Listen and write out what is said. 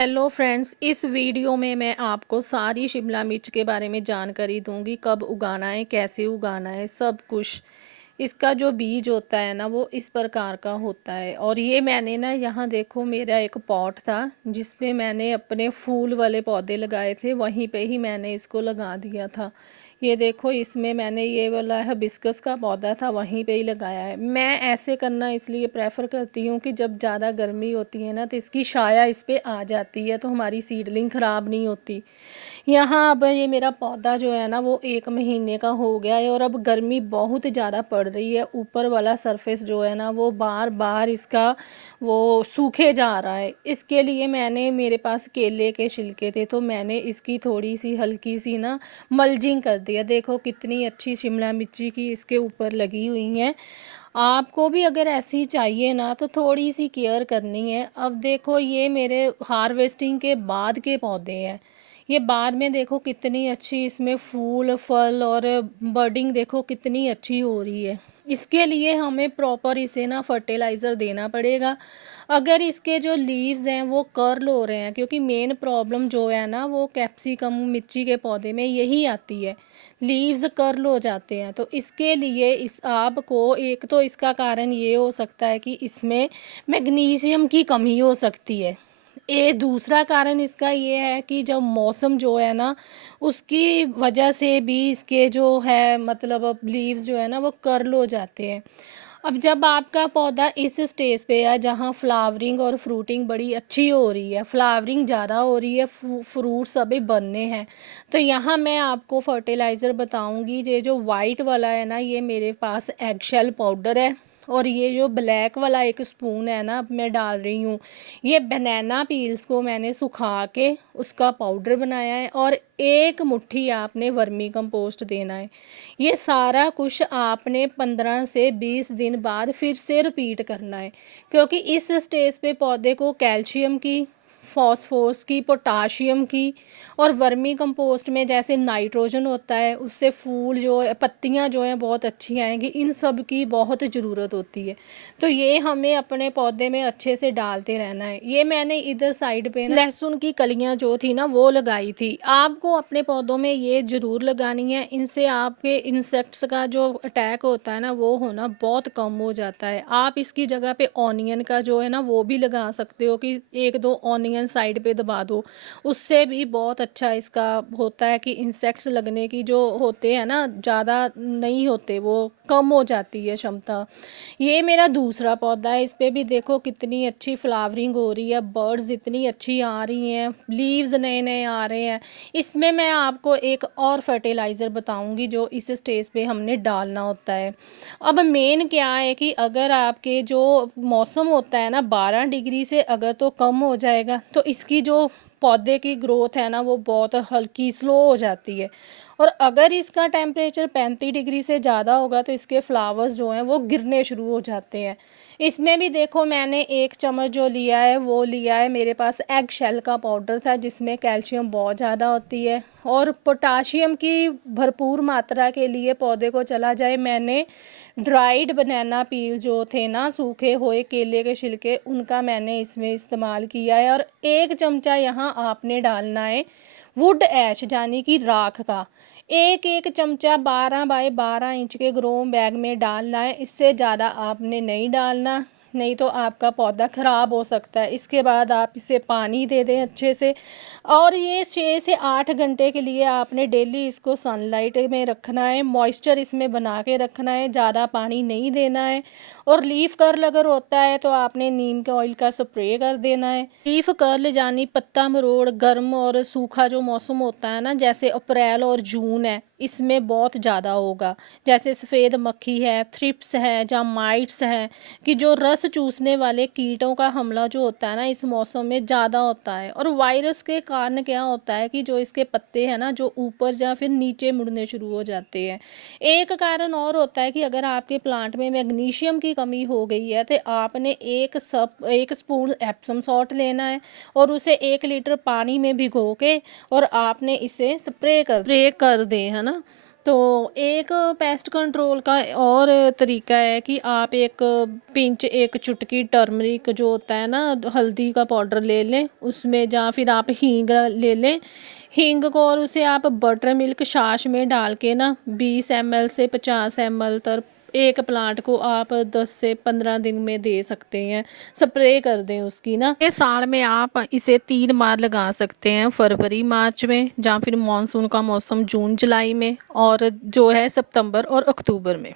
Hello friends, इस video में मैं आपको सारी शिमला मिर्च के बारे में जानकारी दूंगी। कब उगाना है, कैसे उगाना है, सब कुछ। इसका जो बीज होता है ना, वो इस प्रकार का होता है। और ये मैंने ना, यहाँ देखो, मेरा एक पॉट था जिसमें मैंने अपने फूल वाले पौधे लगाए थे, वहीं पे ही मैंने इसको लगा दिया था। ये देखो, इसमें मैंने ये वाला हिबिस्कस का पौधा था, वहीं पे ही लगाया है। मैं ऐसे करना इसलिए प्रेफर करती हूँ कि जब ज़्यादा गर्मी होती है ना, तो इसकी छाया इस पे आ जाती है, तो हमारी सीडलिंग ख़राब नहीं होती। यहाँ अब ये मेरा पौधा जो है ना, वो 1 महीने का हो गया है और अब गर्मी बहुत ज़्यादा पड़ रही है। ऊपर वाला सरफेस जो है ना, वो बार-बार इसका वो सूखे जा रहा है। इसके लिए मैंने, मेरे पास केले के छिलके थे, तो मैंने इसकी थोड़ी-सी हल्की-सी ना मल्चिंग कर दिया। देखो कितनी अच्छी शिमला मिर्ची की इसके ऊपर लगी हुई हैं। आपको भी अगर ऐसी चाहिए ना, तो थोड़ी-सी केयर करनी है। अब देखो, ये मेरे हार्वेस्टिंग के बाद के पौधे हैं। ये बाद में देखो कितनी अच्छी इसमें फूल, फल और बडिंग देखो कितनी अच्छी हो रही है। इसके लिए हमें प्रॉपर इसे ना फर्टिलाइज़र देना पड़ेगा। अगर इसके जो लीव्स हैं वो कर्ल हो रहे हैं, क्योंकि मेन प्रॉब्लम जो है ना, वो कैप्सिकम मिर्ची के पौधे में यही आती है, लीव्स कर्ल हो जाते हैं। तो इसके लिए इस आपको, एक तो इसका कारण ये हो सकता है कि इसमें मैग्नीशियम की कमी हो सकती है। दूसरा कारण इसका ये है कि जब मौसम जो है ना, उसकी वजह से भी इसके जो है, मतलब अब लीव्स जो है ना, वो कर्ल हो जाते हैं। अब जब आपका पौधा इस स्टेज पे है जहाँ फ्लावरिंग और फ्रूटिंग बड़ी अच्छी हो रही है, फ्लावरिंग ज़्यादा हो रही है, फ्रूट्स अभी बनने हैं, तो यहाँ मैं आपको फर्टिलाइज़र बताऊँगी। ये जो वाइट वाला है ना, ये मेरे पास एगशेल पाउडर है। और ये जो ब्लैक वाला एक स्पून है ना, अब मैं डाल रही हूँ, ये बनाना पील्स को मैंने सुखा के उसका पाउडर बनाया है। और 1 मुट्ठी आपने वर्मी कंपोस्ट देना है। ये सारा कुछ आपने 15 से 20 दिन बाद फिर से रिपीट करना है, क्योंकि इस स्टेज पे पौधे को कैल्शियम की, फॉस्फोरस की, पोटाशियम की और वर्मी कंपोस्ट में जैसे नाइट्रोजन होता है, उससे फूल जो है, पत्तियां जो हैं, बहुत अच्छी आएंगी। इन सब की बहुत ज़रूरत होती है, तो ये हमें अपने पौधे में अच्छे से डालते रहना है। ये मैंने इधर साइड पे ना लहसुन की कलियां जो थी ना, वो लगाई थी। आपको अपने पौधों में ये ज़रूर लगानी है, इनसे आपके इंसेक्ट्स का जो अटैक होता है ना, वो होना बहुत कम हो जाता है। आप इसकी जगह पे ऑनियन का जो है ना, वो भी लगा सकते हो कि 1-2 ऑनियन साइड पे दबा दो, उससे भी बहुत अच्छा इसका होता है कि इंसेक्ट्स लगने की जो होते हैं ना, ज़्यादा नहीं होते, वो कम हो जाती है क्षमता। ये मेरा दूसरा पौधा है, इस पे भी देखो कितनी अच्छी फ्लावरिंग हो रही है, बर्ड्स इतनी अच्छी आ रही हैं, लीव्स नए नए आ रहे हैं। इसमें मैं आपको एक और फर्टिलाइज़र बताऊंगी जो इस स्टेज पे हमने डालना होता है। अब मेन क्या है कि अगर आपके जो मौसम होता है ना, 12 डिग्री से अगर तो कम हो जाएगा, तो इसकी जो पौधे की ग्रोथ है ना, वो बहुत हल्की स्लो हो जाती है। और अगर इसका टेम्परेचर 35 डिग्री से ज़्यादा होगा, तो इसके फ्लावर्स जो हैं वो गिरने शुरू हो जाते हैं। इसमें भी देखो, मैंने 1 चम्मच जो लिया है, वो लिया है, मेरे पास एग शेल का पाउडर था जिसमें कैल्शियम बहुत ज़्यादा होती है और पोटाशियम की भरपूर मात्रा के लिए पौधे को चला जाए, मैंने ड्राइड बनाना पील जो थे ना, सूखे हुए केले के छिलके, उनका मैंने इसमें इस्तेमाल किया है। और 1 चमचा यहाँ आपने डालना है वुड ऐश यानी कि राख का। 1-1 चमचा 12 बाय 12 इंच के ग्रो बैग में डालना है, इससे ज़्यादा आपने नहीं डालना, नहीं तो आपका पौधा ख़राब हो सकता है। इसके बाद आप इसे पानी दे दें अच्छे से। और ये 6 से 8 घंटे के लिए आपने डेली इसको सनलाइट में रखना है, मॉइस्चर इसमें बना के रखना है, ज़्यादा पानी नहीं देना है। और लीफ कर्ल अगर होता है, तो आपने नीम के ऑयल का स्प्रे कर देना है। लीफ कर्ल यानी पत्ता मरोड़ गर्म और सूखा जो मौसम होता है ना, जैसे अप्रैल और जून है, इसमें बहुत ज़्यादा होगा। जैसे सफ़ेद मक्खी है, थ्रिप्स है, या माइट्स हैं, कि जो रस चूसने वाले कीटों का हमला जो होता है ना, इस मौसम में ज़्यादा होता है। और वायरस के कारण क्या होता है कि जो इसके पत्ते हैं ना, जो ऊपर या फिर नीचे मुड़ने शुरू हो जाते हैं। एक कारण और होता है कि अगर आपके प्लांट में मैग्नीशियम की कमी हो गई है, तो आपने 1 स्पून एप्सम सॉल्ट लेना है और उसे 1 लीटर पानी में भिगो के और आपने इसे स्प्रे कर दें, है ना। तो एक पेस्ट कंट्रोल का और तरीका है कि आप एक पिंच, एक चुटकी टर्मरिक जो होता है ना, हल्दी का पाउडर ले लें उसमें, या फिर आप हींग ले लें। हींग को और उसे आप बटर मिल्क छाछ में डाल के ना 20 ml से 50 ml तक एक प्लांट को आप 10 से 15 दिन में दे सकते हैं। स्प्रे कर दें उसकी ना। ये साल में आप इसे 3 बार लगा सकते हैं, फरवरी मार्च में, या फिर मानसून का मौसम जून जुलाई में, और जो है सितंबर और अक्टूबर में।